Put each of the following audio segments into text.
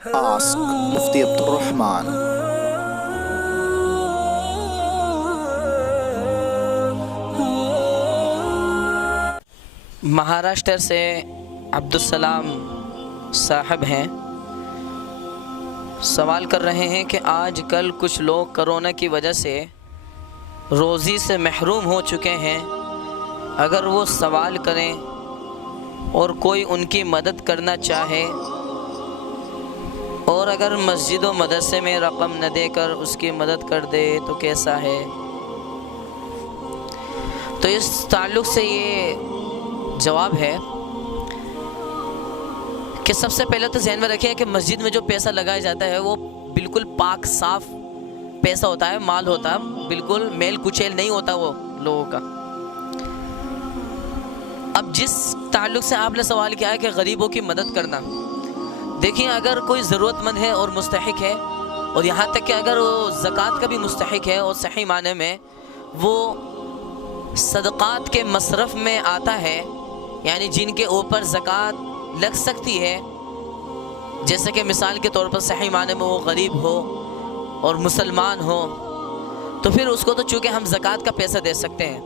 Ask Mufti Abdul Rahman. Maharashtra से अब्दुलसलाम साहब हैं, सवाल कर रहे हैं कि आज कल कुछ लोग कोरोना की वजह से रोज़ी से महरूम हो चुके हैं। अगर वो सवाल करें और कोई उनकी मदद करना चाहे और अगर मस्जिद व मदरसे में रकम न देकर उसकी मदद कर दे तो कैसा है? तो इस ताल्लुक़ से ये जवाब है कि सबसे पहले तो ज़हन में रखिए कि मस्जिद में जो पैसा लगाया जाता है वो बिल्कुल पाक साफ़ पैसा होता है, माल होता है, बिल्कुल मेल कुचेल नहीं होता वो लोगों का। अब जिस ताल्लुक़ से आपने सवाल किया है कि गरीबों की मदद करना, देखिए अगर कोई ज़रूरतमंद है और मुस्तहिक है, और यहाँ तक कि अगर वो ज़कात का भी मुस्तहिक है और सही माने में वो सदक़ात के मसरफ़ में आता है, यानी जिनके ऊपर ज़कात लग सकती है, जैसे कि मिसाल के तौर पर सही माने में वो गरीब हो और मुसलमान हो, तो फिर उसको तो चूँकि हम ज़कात का पैसा दे सकते हैं।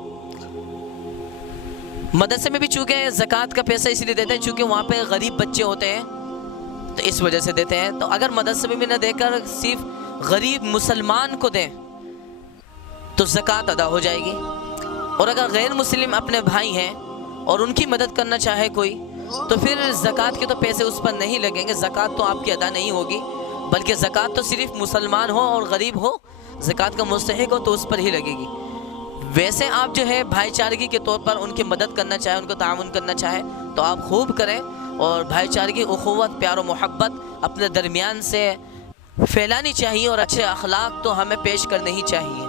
मदरसे में भी चूँकि ज़कात का पैसा इसलिए देते हैं चूँकि वहाँ पे गरीब बच्चे होते हैं, तो इस वजह से देते हैं। तो अगर मदरसे में भी न देकर सिर्फ गरीब मुसलमान को दें तो ज़कात अदा हो जाएगी। और अगर गैर मुस्लिम अपने भाई हैं और उनकी मदद करना चाहे कोई, तो फिर ज़कात के तो पैसे उस पर नहीं लगेंगे, ज़कात तो आपकी अदा नहीं होगी, बल्कि ज़कात तो सिर्फ मुसलमान हो और गरीब हो, ज़कात का मुस्तहिक हो तो उस पर ही लगेगी। वैसे आप जो है भाईचारगी के तौर पर उनकी मदद करना चाहे, उनको ताउन करना चाहे तो आप खूब करें, और भाईचारगी, उख़ुवत, प्यार और मोहब्बत अपने दरमियान से फैलानी चाहिए, और अच्छे अखलाक तो हमें पेश करने ही चाहिए।